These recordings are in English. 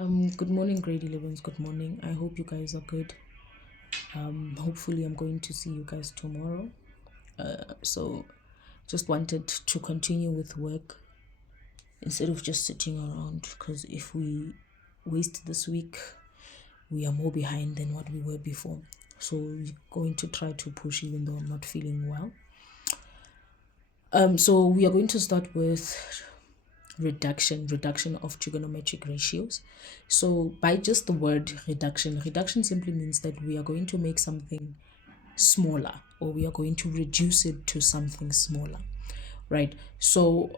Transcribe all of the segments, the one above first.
Good morning, grade 11s. Good morning. I hope you guys are good. Hopefully, I'm going to see you guys tomorrow. So, just wanted to continue with work instead of just sitting around, because if we waste this week, we are more behind than what we were before. So, we're going to try to push, even though I'm not feeling well. So, we are going to start with reduction of trigonometric ratios. So by just the word reduction simply means that we are going to make something smaller, or we are going to reduce it to something smaller, right? So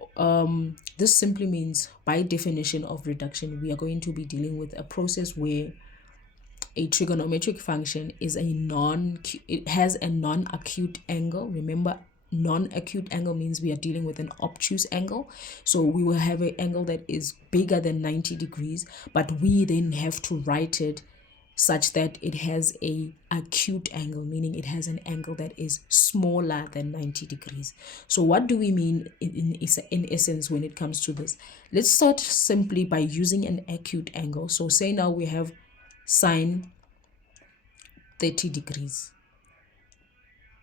this simply means, by definition of reduction, we are going to be dealing with a process where a trigonometric function is it has a non-acute angle. Remember, non-acute angle means we are dealing with an obtuse angle. So we will have an angle that is bigger than 90 degrees, but we then have to write it such that it has a acute angle, meaning it has an angle that is smaller than 90 degrees. So what do we mean in essence when it comes to this? Let's start simply by using an acute angle. So say now we have sine 30 degrees.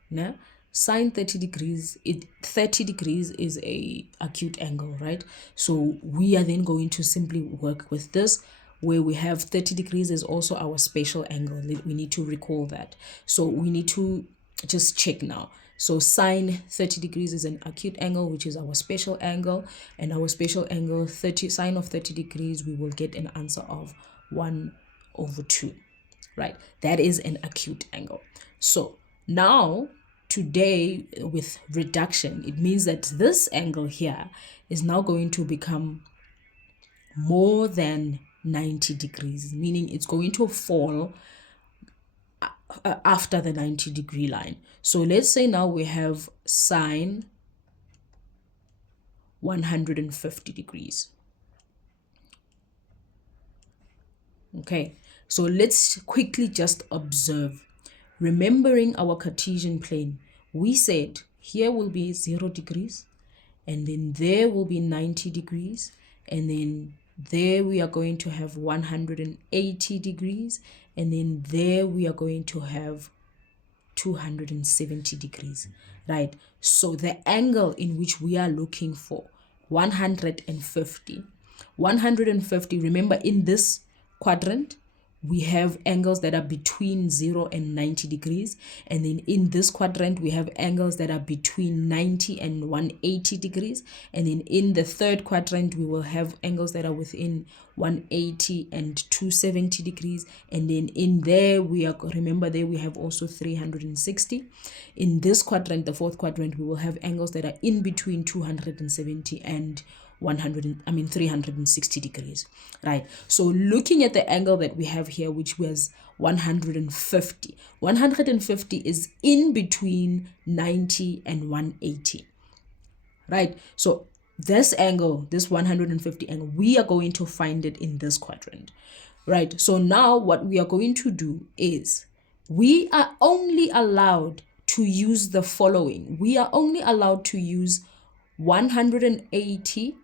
Now, sine 30 degrees, 30 degrees is a acute angle, right? So we are then going to simply work with this, where we have 30 degrees is also our special angle. We need to recall that. So we need to just check now. So sine 30 degrees is an acute angle, which is our special angle, and our special angle, sine of 30 degrees, we will get an answer of 1/2, right? That is an acute angle. So now, today, with reduction, it means that this angle here is now going to become more than 90 degrees, meaning it's going to fall after the 90-degree line. So let's say now we have sine 150 degrees. Okay, so let's quickly just observe. Remembering our Cartesian plane, we said here will be 0 degrees, and then there will be 90 degrees, and then there we are going to have 180 degrees, and then there we are going to have 270 degrees, right? So the angle in which we are looking for, 150, remember, in this quadrant, we have angles that are between 0 and 90 degrees. And then in this quadrant, we have angles that are between 90 and 180 degrees. And then in the third quadrant, we will have angles that are within 180 and 270 degrees. And then in there, remember there we have also 360. In this quadrant, the fourth quadrant, we will have angles that are in between 270 and 360 degrees, right? So looking at the angle that we have here, which was 150 is in between 90 and 180, right? So this angle, this 150 angle, we are going to find it in this quadrant, right? So now what we are going to do is, we are only allowed to use the following. We are only allowed to use 180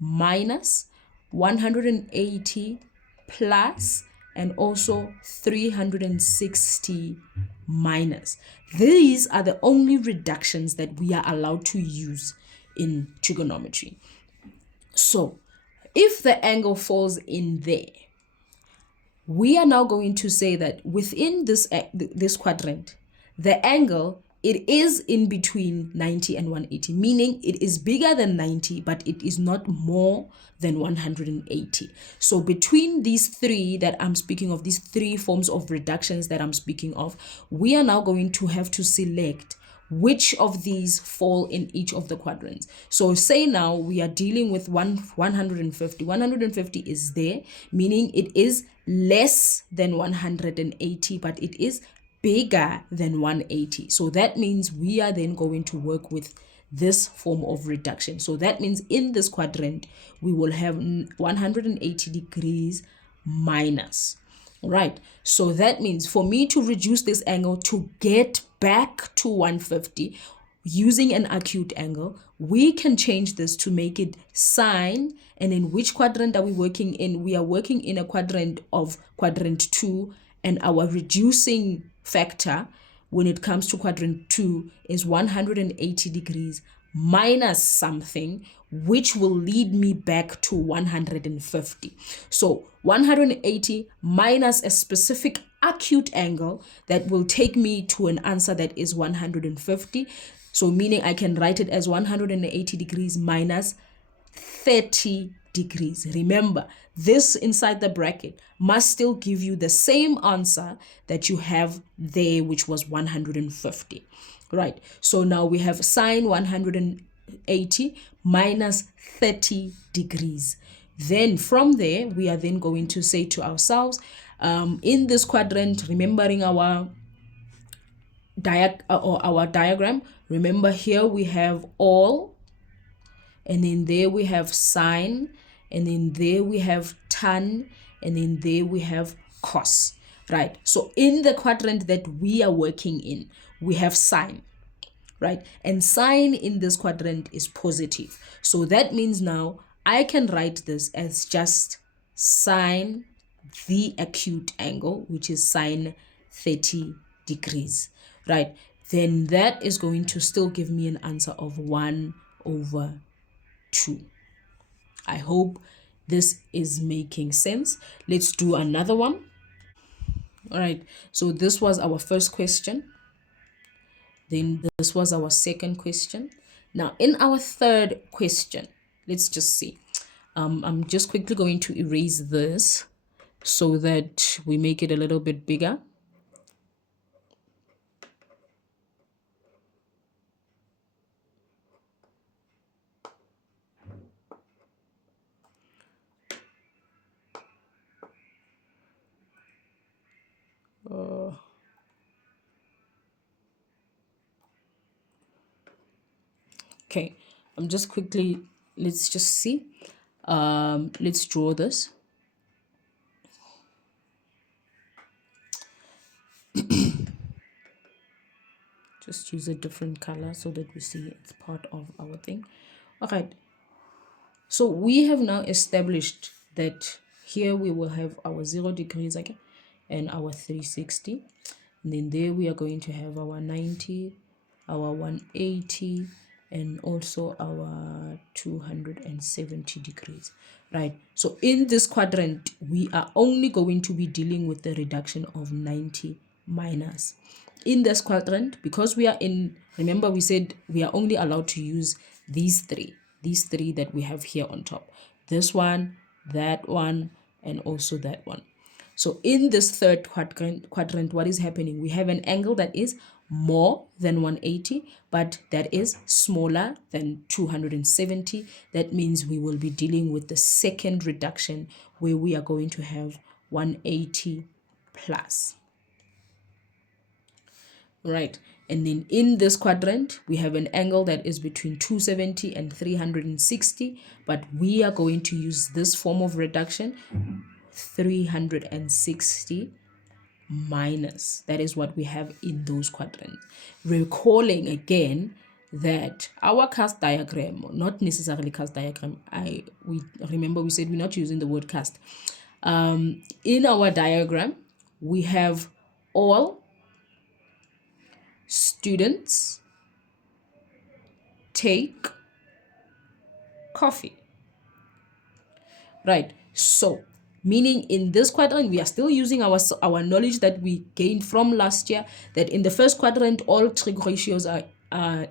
minus, 180 plus, and also 360 minus. These are the only reductions that we are allowed to use in trigonometry. So if the angle falls in there, we are now going to say that within this quadrant, the angle, it is in between 90 and 180, meaning it is bigger than 90, but it is not more than 180. So between these three that I'm speaking of, these three forms of reductions that I'm speaking of, we are now going to have to select which of these fall in each of the quadrants. So say now we are dealing with 150. 150 is there, meaning it is less than 180, but it is bigger than 180. So that means we are then going to work with this form of reduction. So that means in this quadrant, we will have 180 degrees minus. Right, so that means for me to reduce this angle to get back to 150, using an acute angle, we can change this to make it sine. And in which quadrant are we working in? We are working in a quadrant of quadrant 2, and our reducing factor when it comes to quadrant 2 is 180 degrees minus something, which will lead me back to 150. So 180 minus a specific acute angle that will take me to an answer that is 150. So meaning I can write it as 180 degrees minus 30 degrees. Remember, this inside the bracket must still give you the same answer that you have there, which was 150. Right, so now we have sine 180 minus 30 degrees. Then from there, we are then going to say to ourselves, in this quadrant, remembering our diagram, remember here we have all, and then there we have sine, and then there we have tan, and then there we have cos. Right, so in the quadrant that we are working in, we have sine, right? And sine in this quadrant is positive. So that means now I can write this as just sine the acute angle, which is sine 30 degrees, right? Then that is going to still give me an answer of 1/2. I hope this is making sense. Let's do another one. All right, so this was our first question. Then this was our second question. Now, in our third question, let's just see. I'm just quickly going to erase this so that we make it a little bit bigger. Okay, I'm just quickly, let's just see. Let's draw this. Just use a different color so that we see it's part of our thing. All right, so we have now established that here we will have our 0 degrees again and our 360. And then there we are going to have our 90, our 180, and also our 270 degrees, right? So in this quadrant, we are only going to be dealing with the reduction of 90 minus. In this quadrant, because we are in, remember we said we are only allowed to use these three that we have here on top. This one, that one, and also that one. So in this third quadrant, what is happening? We have an angle that is more than 180, but that is smaller than 270. That means we will be dealing with the second reduction where we are going to have 180 plus. Right, and then in this quadrant we have an angle that is between 270 and 360, but we are going to use this form of reduction, 360 minus. That is what we have in those quadrants. Recalling again that our cast diagram, not necessarily cast diagram, we remember we said we're not using the word cast. In our diagram we have all students take coffee, right? So meaning in this quadrant we are still using our knowledge that we gained from last year, that in the first quadrant all trig ratios are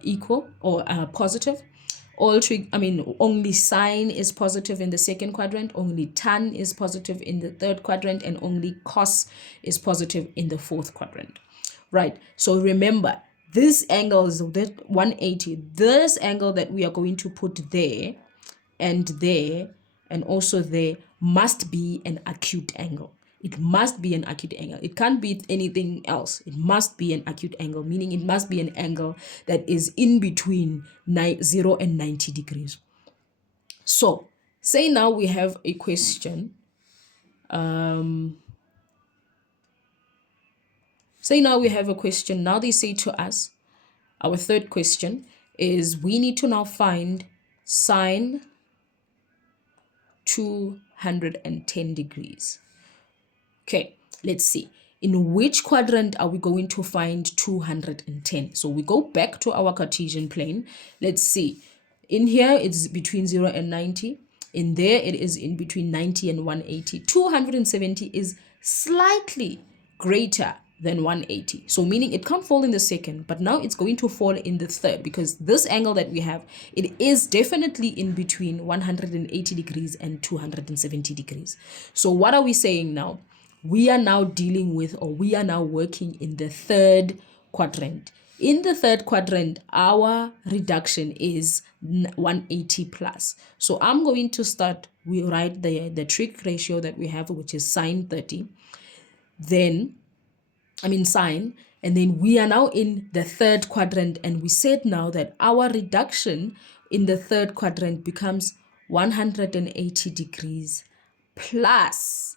equal or are positive. Only sine is positive in the second quadrant, only tan is positive in the third quadrant, and only cos is positive in the fourth quadrant. Right, so remember this angle is that 180. This angle that we are going to put there and there and also there must be an acute angle. It must be an acute angle. It can't be anything else. It must be an acute angle, meaning it must be an angle that is in between 0 and 90 degrees. So say now we have a question. Say now we have a question. Now they say to us, Our third question is we need to now find sine 210 degrees. Okay, let's see. In which quadrant are we going to find 210? So we go back to our Cartesian plane. Let's see. In here, it's between 0 and 90. In there, it is in between 90 and 180. 270 is slightly greater than 180. So meaning it can't fall in the second, but now it's going to fall in the third, because this angle that we have, it is definitely in between 180 degrees and 270 degrees. So what are we saying now? We are now dealing with, or we are now working in the third quadrant. In the third quadrant, our reduction is 180 plus. So I'm going to start, we write the trig ratio that we have, which is sine 30. Then, sine, and then we are now in the third quadrant, and we said now that our reduction in the third quadrant becomes 180 degrees plus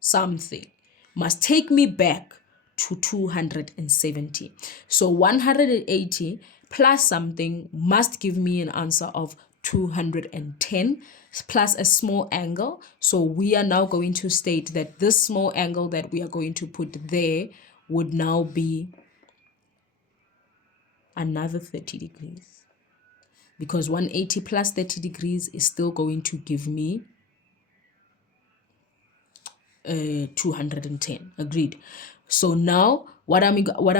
something, must take me back to 270. So 180 plus something must give me an answer of 210 plus a small angle. So we are now going to state that this small angle that we are going to put there would now be another 30 degrees, because 180 plus 30 degrees is still going to give me 210. Agreed. So now what am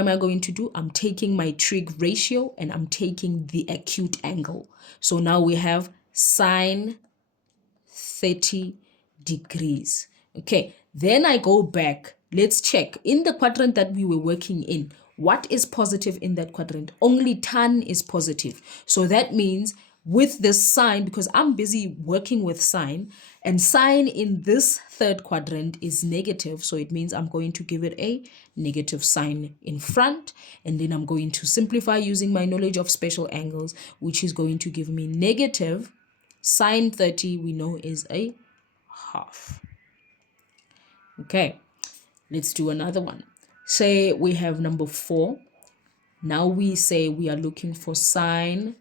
I going to do? I'm taking my trig ratio and I'm taking the acute angle. So now we have sine 30 degrees. Okay, then I go back. Let's check in the quadrant that we were working in. What is positive in that quadrant? Only tan is positive. So that means with this sine, because I'm busy working with sine, and sine in this third quadrant is negative, so it means I'm going to give it a negative sign in front, and then I'm going to simplify using my knowledge of special angles, which is going to give me negative sine 30, we know, is a half. Okay, let's do another one. Say we have number 4. Now we say we are looking for sine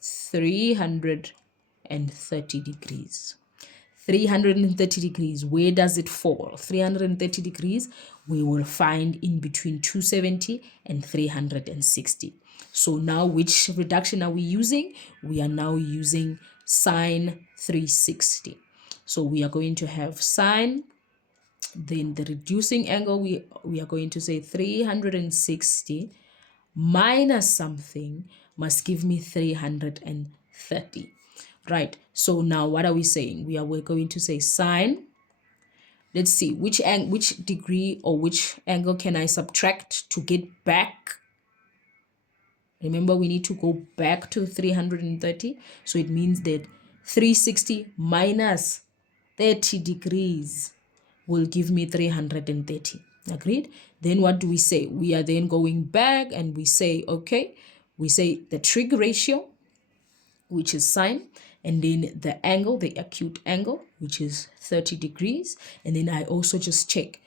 330 degrees. 330 degrees, where does it fall? 330 degrees, we will find in between 270 and 360. So now which reduction are we using? We are now using sine 360. So we are going to have sine, then the reducing angle, we are going to say 360 minus something must give me 330. Right, so now what are we saying? We're going to say sine. Let's see which degree or which angle can I subtract to get back. Remember, we need to go back to 330. So it means that 360 minus 30 degrees will give me 330. Agreed? Then what do we say? We are then going back and we say, okay, we say the trig ratio, which is sine, and then the angle, the acute angle, which is 30 degrees. And then I also just check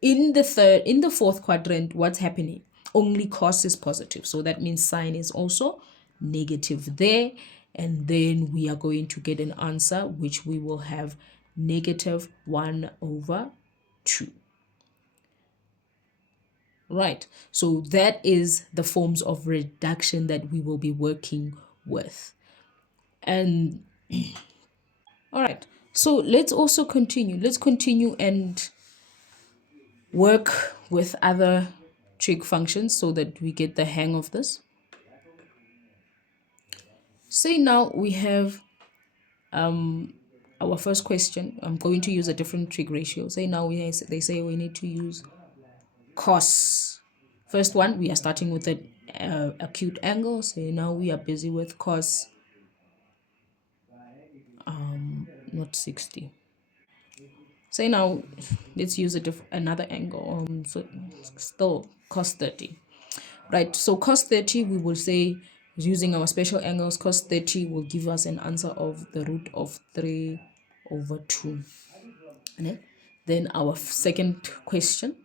in the fourth quadrant, what's happening? Only cos is positive. So that means sine is also negative there. And then we are going to get an answer, which we will have negative 1/2. Right. So that is the forms of reduction that we will be working with. And all right, so let's also continue. Let's continue and work with other trig functions so that we get the hang of this. Say now we have our first question. I'm going to use a different trig ratio. Say now they say we need to use cos. First one, we are starting with the acute angle. So now we are busy with cos not 60. Say now, let's use another angle. So still cos 30. Right, so cos 30, we will say, using our special angles, cos 30 will give us an answer of the root of 3/2. Okay? Then our second question,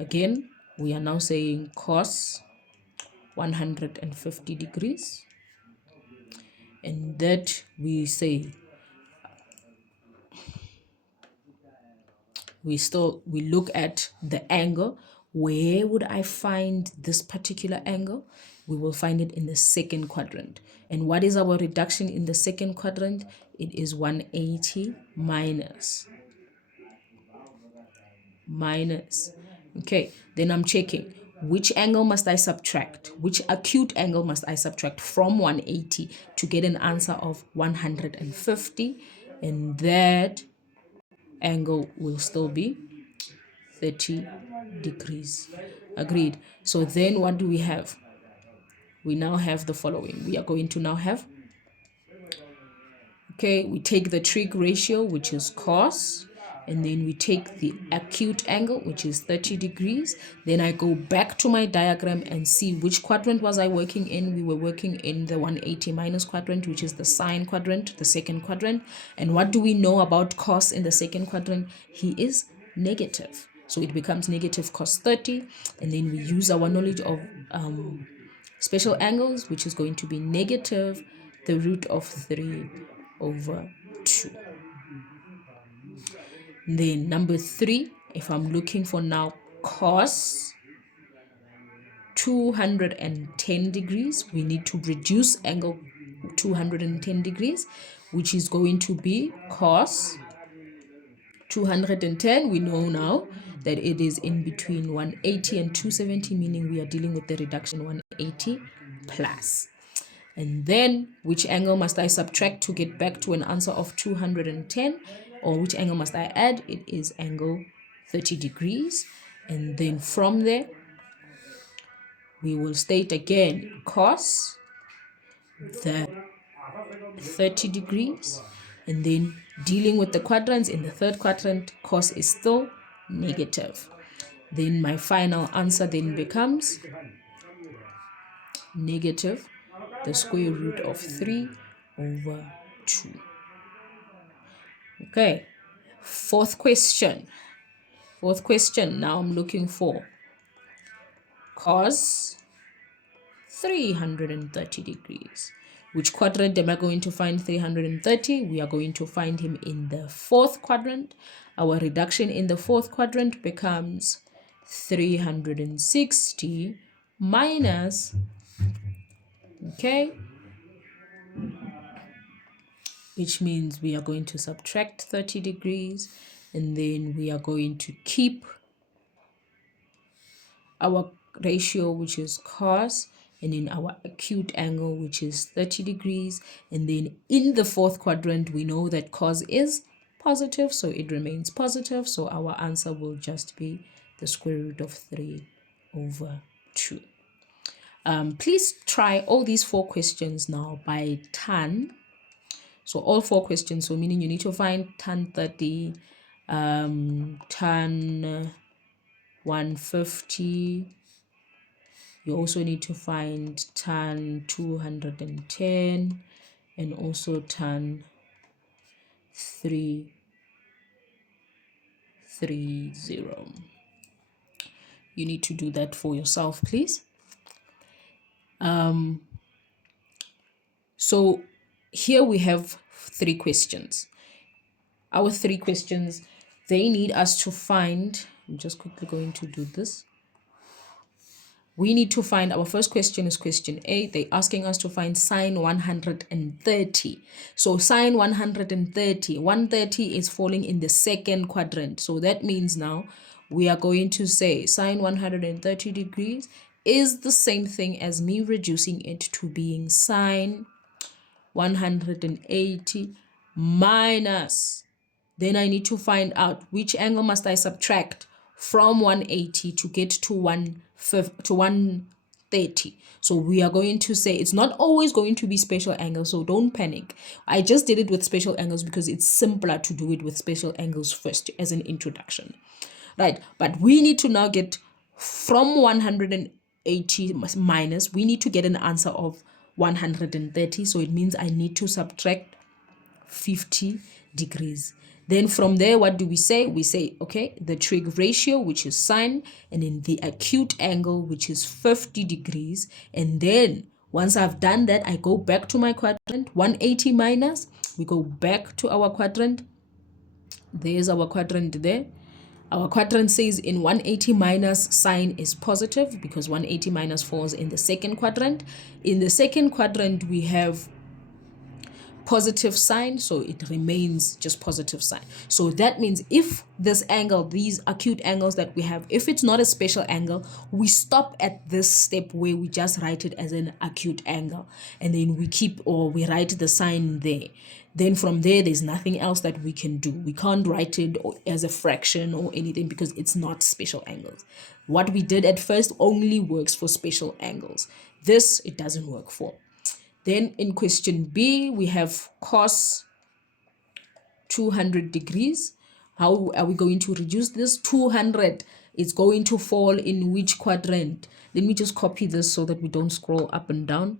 again, we are now saying cos 150 degrees. And that we say we look at the angle. Where would I find this particular angle? We will find it in the second quadrant. And what is our reduction in the second quadrant? It is 180 minus. Okay, then I'm checking which angle must I subtract, which acute angle must I subtract from 180 to get an answer of 150, and that angle will still be 30 degrees. Agreed. So then what do we have? We now have the following. We are going to now have, okay, we take the trig ratio, which is cos, and then we take the acute angle, which is 30 degrees. Then I go back to my diagram and see which quadrant was I working in. We were working in the 180 minus quadrant, which is the sine quadrant, the second quadrant. And what do we know about cos in the second quadrant? He is negative. So it becomes negative cos 30. And then we use our knowledge of special angles, which is going to be negative the root of 3 over 2. Then number 3, if I'm looking for now cos 210 degrees, we need to reduce angle 210 degrees, which is going to be cos 210. We know now that it is in between 180 and 270, meaning we are dealing with the reduction 180 plus. And then which angle must I subtract to get back to an answer of 210? Or which angle must I add? It is angle 30 degrees. And then from there, we will state again cos the 30 degrees. And then dealing with the quadrants, in the third quadrant, cos is still negative. Then my final answer then becomes negative the square root of 3 over 2. Okay, fourth question. Now I'm looking for cos 330 degrees. Which quadrant am I going to find 330? We are going to find him in the fourth quadrant. Our reduction in the fourth quadrant becomes 360 minus, okay, which means we are going to subtract 30 degrees, and then we are going to keep our ratio, which is cos, and then our acute angle, which is 30 degrees. And then in the fourth quadrant, we know that cos is positive, so it remains positive. So our answer will just be the square root of 3 over 2. Please try all these 4 questions now by tan. So all 4 questions, so meaning you need to find tan 30, tan 150. You also need to find tan 210 and also tan 330. You need to do that for yourself, please. So here we have 3 questions. Our 3 questions, they need us to find, I'm just quickly going to do this. We need to find, our first question is question A. They're asking us to find sine 130. So sine 130, 130 is falling in the second quadrant. So that means now we are going to say sine 130 degrees is the same thing as me reducing it to being sine 180 minus. Then I need to find out which angle must I subtract from 180 to get to 130. So we are going to say it's not always going to be special angles, so don't panic. I just did it with special angles because it's simpler to do it with special angles first as an introduction. Right, but we need to now get from 180 minus, we need to get an answer of 130. So it means I need to subtract 50 degrees. Then from there, what do we say? We say, okay, the trig ratio, which is sine, and then the acute angle, which is 50 degrees. And then once I've done that, I go back to my quadrant, 180 minus, we go back to our quadrant. There's our quadrant there. Our quadrant says in 180 minus, sine is positive because 180 minus falls in the second quadrant. In the second quadrant, we have positive sine, so it remains just positive sine. So that means if this angle, these acute angles that we have, if it's not a special angle, we stop at this step where we just write it as an acute angle, and then we keep, or we write the sign there. Then from there, there's nothing else that we can do. We can't write it as a fraction or anything because it's not special angles. What we did at first only works for special angles. This, it doesn't work for. Then in question B, we have cos 200 degrees. How are we going to reduce this? 200 is going to fall in which quadrant? Let me just copy this so that we don't scroll up and down.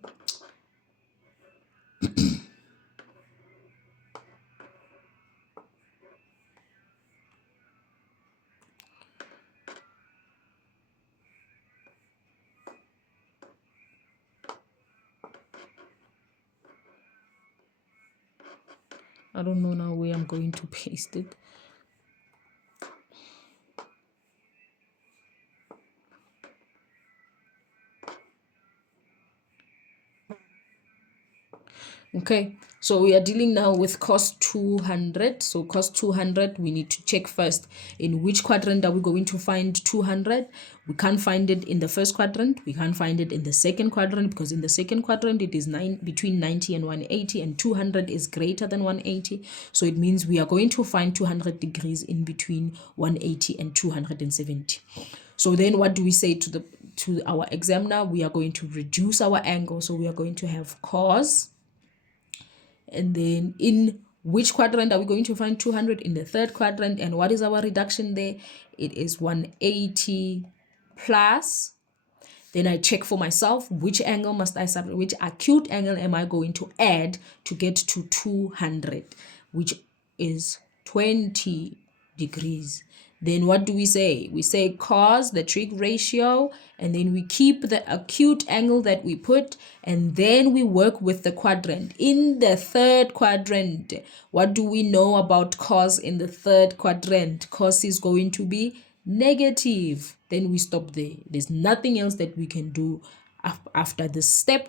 I don't know now where I'm going to paste it. Okay, so we are dealing now with cos 200. So cos 200, we need to check first in which quadrant are we going to find 200. We can't find it in the first quadrant. We can't find it in the second quadrant because in the second quadrant it is between 90 and 180, and 200 is greater than 180. So it means we are going to find 200 degrees in between 180 and 270. So then what do we say to our examiner? We are going to reduce our angle. So we are going to have cos, and then in which quadrant are we going to find 200? In the third quadrant. And what is our reduction there? It is 180 plus. Then I check for myself, which angle must I subtract, which acute angle am I going to add to get to 200, which is 20 degrees. Then what do we say? We say cos the trig ratio, and then we keep the acute angle that we put, and then we work with the quadrant. In the third quadrant, what do we know about cos in the third quadrant? Cos is going to be negative. Then we stop there. There's nothing else that we can do after this step.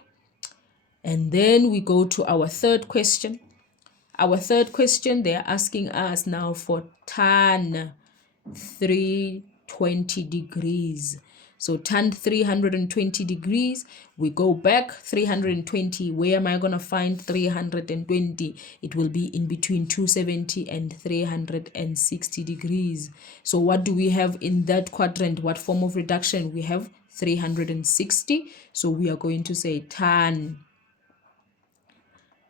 And then we go to our third question. Our third question, they're asking us now for tan 320 degrees. So tan 320 degrees, we go back 320. Where am I going to find 320? It will be in between 270 and 360 degrees. So what do we have in that quadrant? What form of reduction? We have 360. So we are going to say tan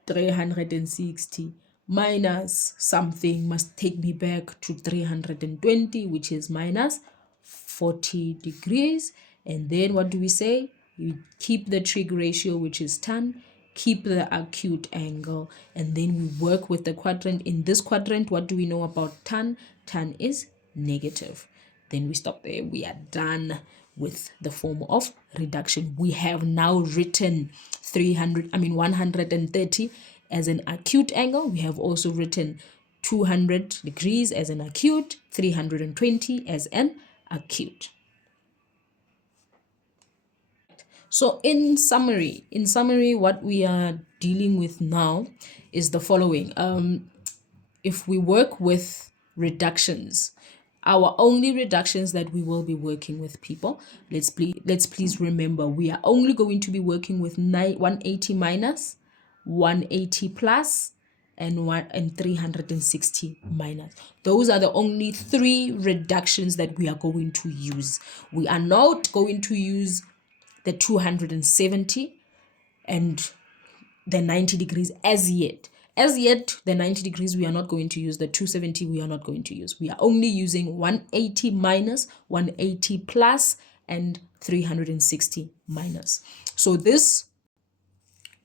360 minus something must take me back to 320, which is minus 40 degrees. And then what do we say? You keep the trig ratio, which is tan, keep the acute angle, and then we work with the quadrant. In this quadrant, what do we know about tan? Tan is negative. Then we stop there. We are done with the form of reduction. We have now written 130 as an acute angle. We have also written 200 degrees as an acute, 320 as an acute. So in summary, what we are dealing with now is the following. If we work with reductions, our only reductions that we will be working with, people, let's please remember, we are only going to be working with 180 minus, 180 plus, and 360 minus. Those are the only three reductions that we are going to use. We are not going to use the 270 and the 90 degrees as yet. The 90 degrees, we are not going to use. The 270, we are not going to use. We are only using 180 minus, 180 plus, and 360 minus. So this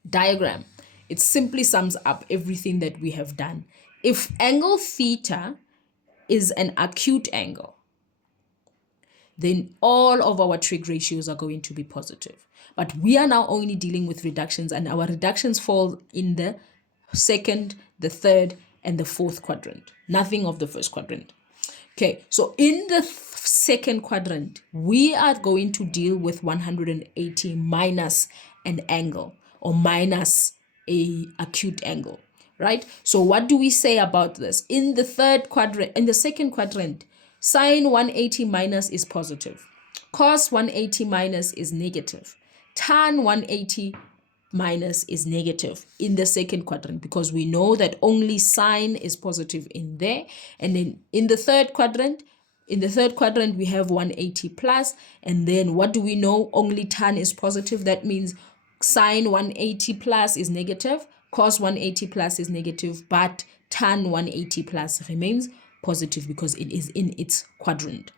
diagram, it simply sums up everything that we have done. If angle theta is an acute angle, then all of our trig ratios are going to be positive. But we are now only dealing with reductions, and our reductions fall in the second, the third, and the fourth quadrant. Nothing of the first quadrant. Okay, so in the second quadrant, we are going to deal with 180 minus an angle, or minus a acute angle, right? So what do we say about this? In the third quadrant, in the second quadrant, sine 180 minus is positive. Cos 180 minus is negative. Tan 180 minus is negative in the second quadrant, because we know that only sine is positive in there. And then in the third quadrant, we have 180 plus, and then what do we know? Only tan is positive. That means sine 180 plus is negative, cos 180 plus is negative, but tan 180 plus remains positive because it is in its quadrant.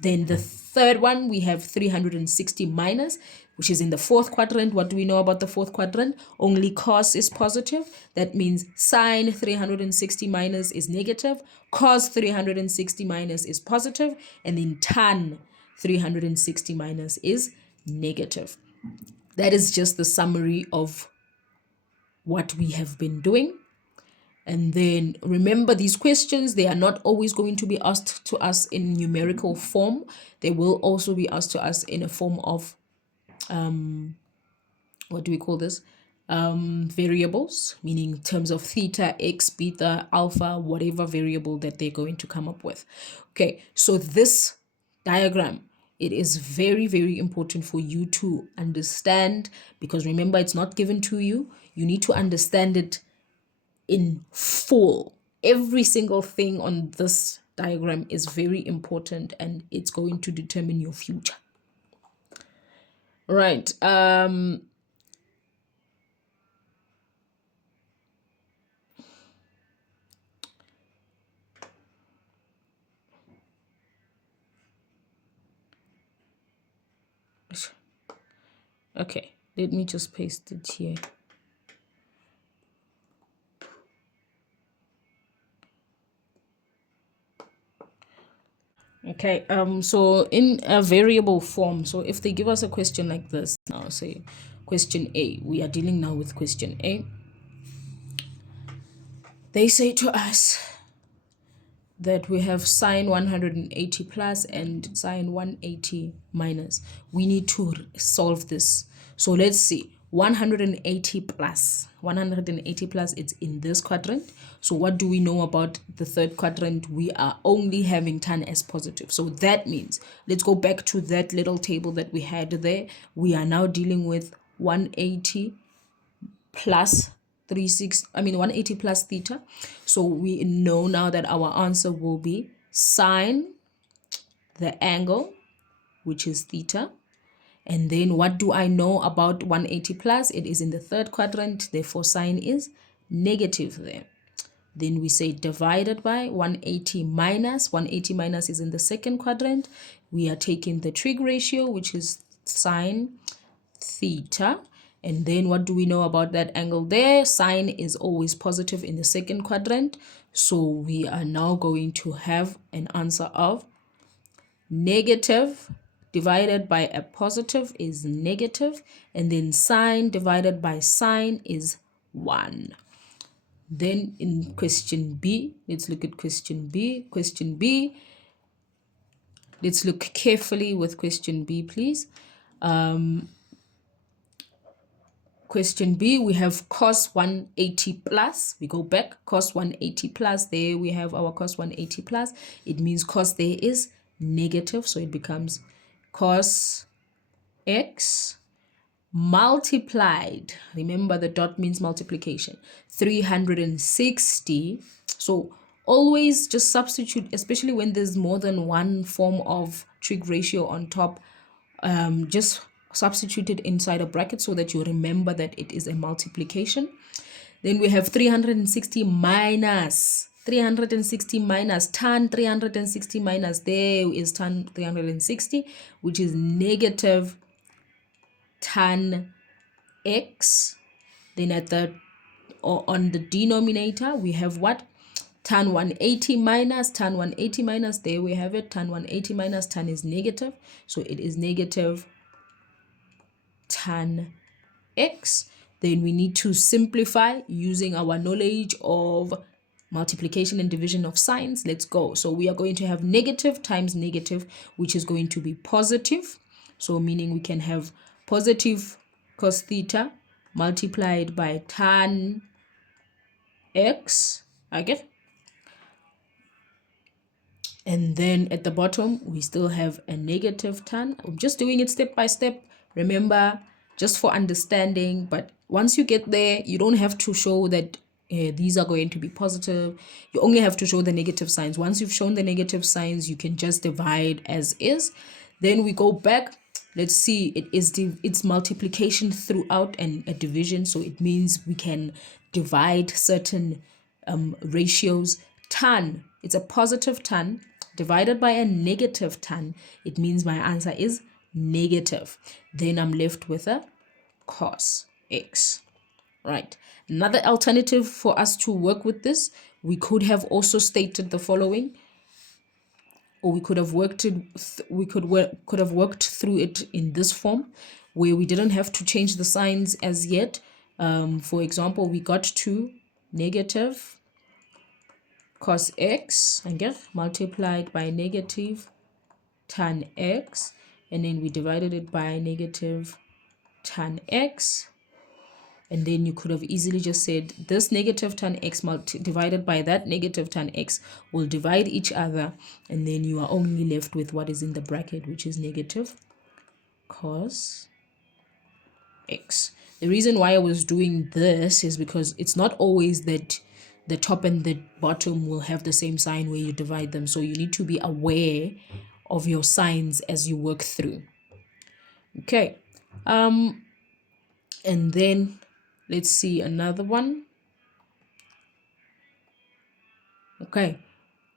Then the third one, we have 360 minus, which is in the fourth quadrant. What do we know about the fourth quadrant? Only cos is positive. That means sine 360 minus is negative, cos 360 minus is positive, and then tan 360 minus is negative. That is just the summary of what we have been doing. And then remember, these questions, they are not always going to be asked to us in numerical form. They will also be asked to us in a form of, what do we call this? Variables, meaning terms of theta, x, beta, alpha, whatever variable that they're going to come up with. Okay, so this diagram, it is very, very important for you to understand, because remember, it's not given to you. You need to understand it in full. Every single thing on this diagram is very important, and it's going to determine your future. Right. Okay, let me just paste it here. Okay, so in a variable form, so if they give us a question like this, now say question A, we are dealing now with question A. They say to us that we have sine 180 plus and sine 180 minus. We need to solve this. So let's see, 180 plus, it's in this quadrant. So what do we know about the third quadrant? We are only having tan as positive. So that means, let's go back to that little table that we had there. We are now dealing with 180 plus 180 plus theta. So we know now that our answer will be sine the angle, which is theta. And then what do I know about 180 plus? It is in the third quadrant, therefore sine is negative there. Then we say divided by 180 minus. 180 minus is in the second quadrant. We are taking the trig ratio, which is sine theta. And then what do we know about that angle there? Sine is always positive in the second quadrant. So we are now going to have an answer of negative divided by a positive is negative, and then sine divided by sine is 1. Then in question B, let's look at question B. Question B, let's look carefully with question B, please. Question B, we have cos 180 plus. We go back, cos 180 plus. There we have our cos 180 plus. It means cos there is negative, so it becomes cos x multiplied. Remember, the dot means multiplication. 360. So always just substitute, especially when there's more than one form of trig ratio on top. Just substitute it inside a bracket so that you remember that it is a multiplication. Then we have 360 minus tan 360 minus, there is tan 360, which is negative tan x. Then at the, or on the denominator, we have what? tan 180 minus tan 180 minus, there we have it, tan 180 minus, tan is negative, so it is negative tan x. Then we need to simplify using our knowledge of multiplication and division of signs. Let's go. So we are going to have negative times negative, which is going to be positive. So meaning we can have positive cos theta multiplied by tan x, okay? And then at the bottom, we still have a negative tan. I'm just doing it step by step. Remember, just for understanding. But once you get there, you don't have to show that these are going to be positive. You only have to show the negative signs. Once you've shown the negative signs, you can just divide as is. Then we go back. Let's see, it's multiplication throughout and a division. So it means we can divide certain ratios. Tan, it's a positive tan divided by a negative tan. It means my answer is negative. Then I'm left with a cos x. Right. Another alternative for us to work with this, we could have also stated the following, or we could have worked it, could have worked through it in this form, where we didn't have to change the signs as yet. For example, we got to negative cos x, I guess, multiplied by negative tan x, and then we divided it by negative tan x. And then you could have easily just said this negative tan x divided by that negative tan x will divide each other, and then you are only left with what is in the bracket, which is negative cos x. The reason why I was doing this is because it's not always that the top and the bottom will have the same sign where you divide them. So you need to be aware of your signs as you work through. Okay. And then let's see another one. Okay.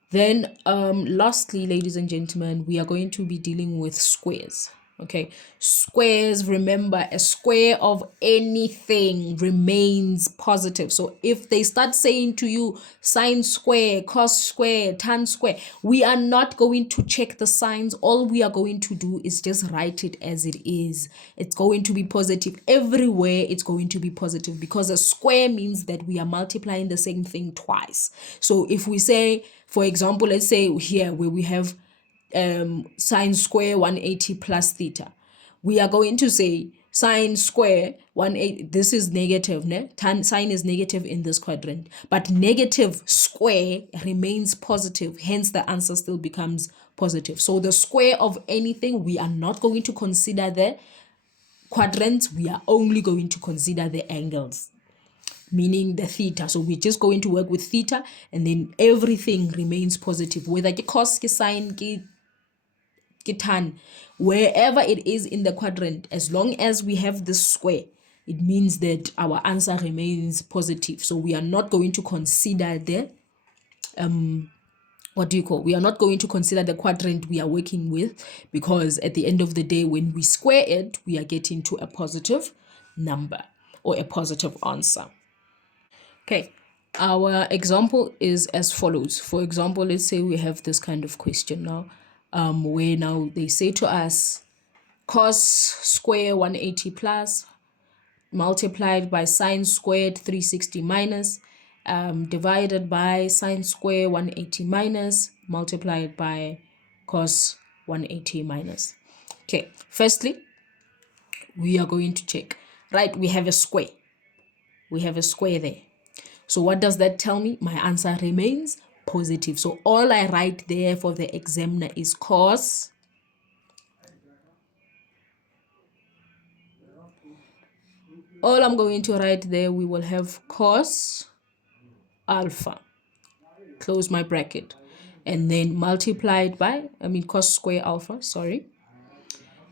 Then lastly, ladies and gentlemen, we are going to be dealing with squares. Okay, squares, remember, a square of anything remains positive. So if they start saying to you sine square, cos square, tan square, we are not going to check the signs. All we are going to do is just write it as it is. It's going to be positive everywhere. It's going to be positive because a square means that we are multiplying the same thing twice. So if we say, for example, let's say here where we have sine square 180 plus theta, we are going to say sine square 180, this is negative, ne? Sine is negative in this quadrant, but negative square remains positive, hence the answer still becomes positive. So the square of anything, we are not going to consider the quadrants, we are only going to consider the angles, meaning the theta. So we're just going to work with theta, and then everything remains positive, whether ke cos, ke sine, ke tan, wherever it is in the quadrant, as long as we have this square, it means that our answer remains positive. So we are not going to consider the we are not going to consider the quadrant we are working with, because at the end of the day, when we square it, we are getting to a positive number or a positive answer. Okay, our example is as follows. For example, let's say we have this kind of question now, where now they say to us cos square 180 plus multiplied by sine squared 360 minus divided by sine square 180 minus multiplied by cos 180 minus. Okay, firstly, we are going to check, right? We have a square. We have a square there. So what does that tell me? My answer remains positive. So all I write there for the examiner is cos all I'm going to write there, we will have cos alpha, close my bracket, and then multiplied by, cos square alpha, sorry,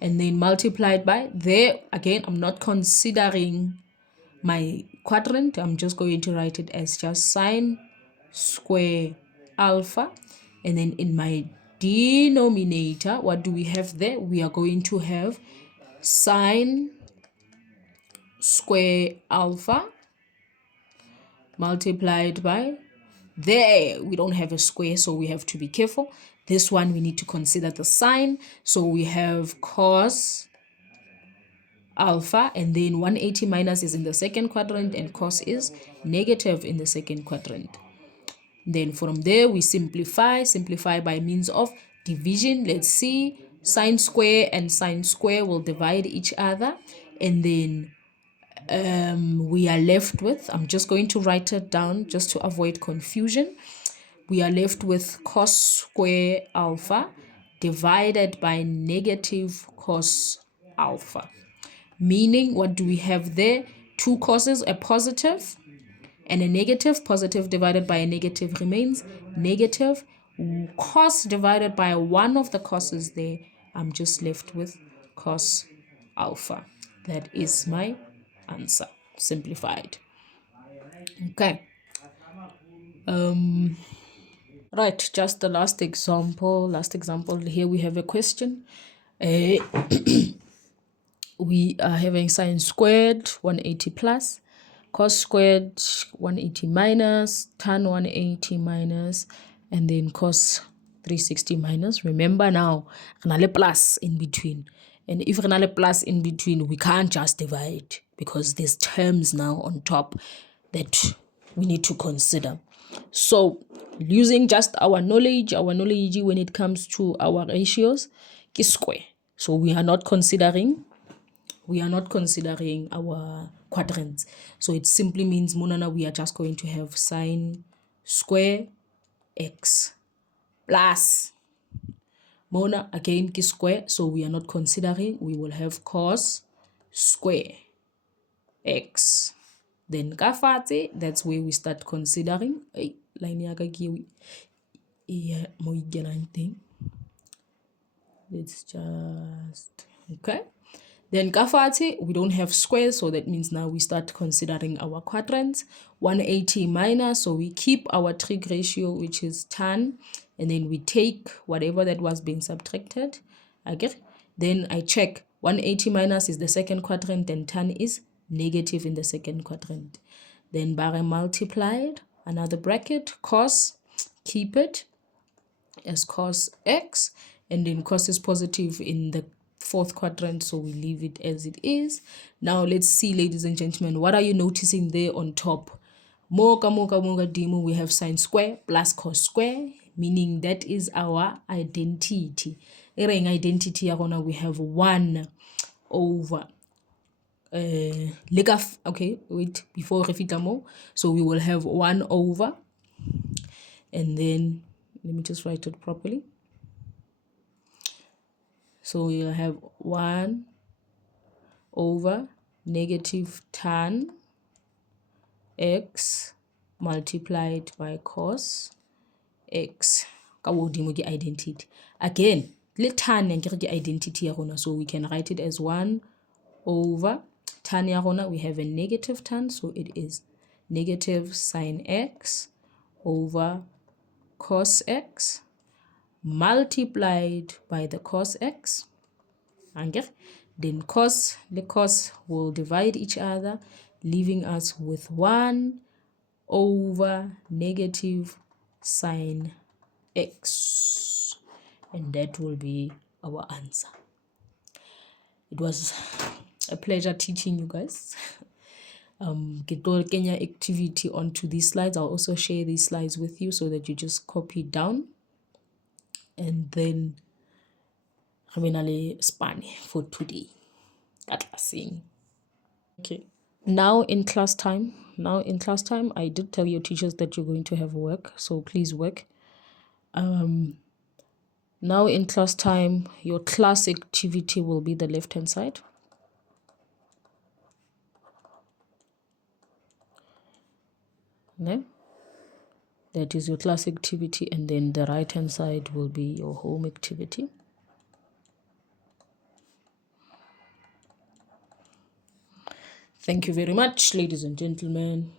and then multiplied by, there again, I'm not considering my quadrant, I'm just going to write it as just sine square alpha, and then in my denominator, what do we have there? We are going to have sine square alpha multiplied by There we don't have a square, so we have to be careful. This one we need to consider the sign. So we have cos alpha, and then 180 minus is in the second quadrant and cos is negative in the second quadrant. Then from there we simplify by means of division. Let's see, sine square and sine square will divide each other, and then we are left with, I'm just going to write it down just to avoid confusion. We are left with cos square alpha divided by negative cos alpha. Meaning, what do we have there? Two cos's, a positive and a negative. Positive divided by a negative remains negative. Cos divided by one of the cos's there, I'm just left with cos alpha. That is my answer, simplified. Okay. Right, just the last example. Here we have a question. We are having sine squared 180 plus, cos squared 180 minus, tan 180 minus, and then cos 360 minus. Remember now, another plus in between. And if another plus in between, we can't just divide because there's terms now on top that we need to consider. So using just our knowledge when it comes to our ratios, is square. So we are not considering our quadrants. So it simply means monana we are just going to have sine square x plus mona again ki square, so we are not considering. We will have cos square x. Then ka fatshe, that's where we start considering. Line ya ka ke e mo ikenang teng. Let's just okay. Then kafati, we don't have squares, so that means now we start considering our quadrants. 180 minus, so we keep our trig ratio, which is tan, and then we take whatever that was being subtracted. Okay, then I check 180 minus is the second quadrant, and tan is negative in the second quadrant. Then bar multiplied, another bracket, cos, keep it as cos x, and then cos is positive in the fourth quadrant, so we leave it as it is. Now let's see, ladies and gentlemen, what are you noticing there on top? Moka demo, we have sine square plus cos square, meaning that is our identity. Identity ya gona, we have 1 over okay, wait, before we fitla mo, so we will have 1 over, and then let me just write it properly. So we'll have 1 over negative tan x multiplied by cos x. Ka modimo ke identity. Again, le tan yang ke identity ya rona, so we can write it as 1 over tan ya rona, we have a negative tan, so it is negative sine x over cos x multiplied by the cos x. Then cos, the cos will divide each other, leaving us with 1 over negative sine x. And that will be our answer. It was a pleasure teaching you guys. Get Kenya activity onto these slides. I'll also share these slides with you so that you just copy it down. And then span for today. Okay. Now in class time, I did tell your teachers that you're going to have work, so please work. Now in class time, your class activity will be the left-hand side. Okay. That is your class activity, and then the right-hand side will be your home activity. Thank you very much, ladies and gentlemen.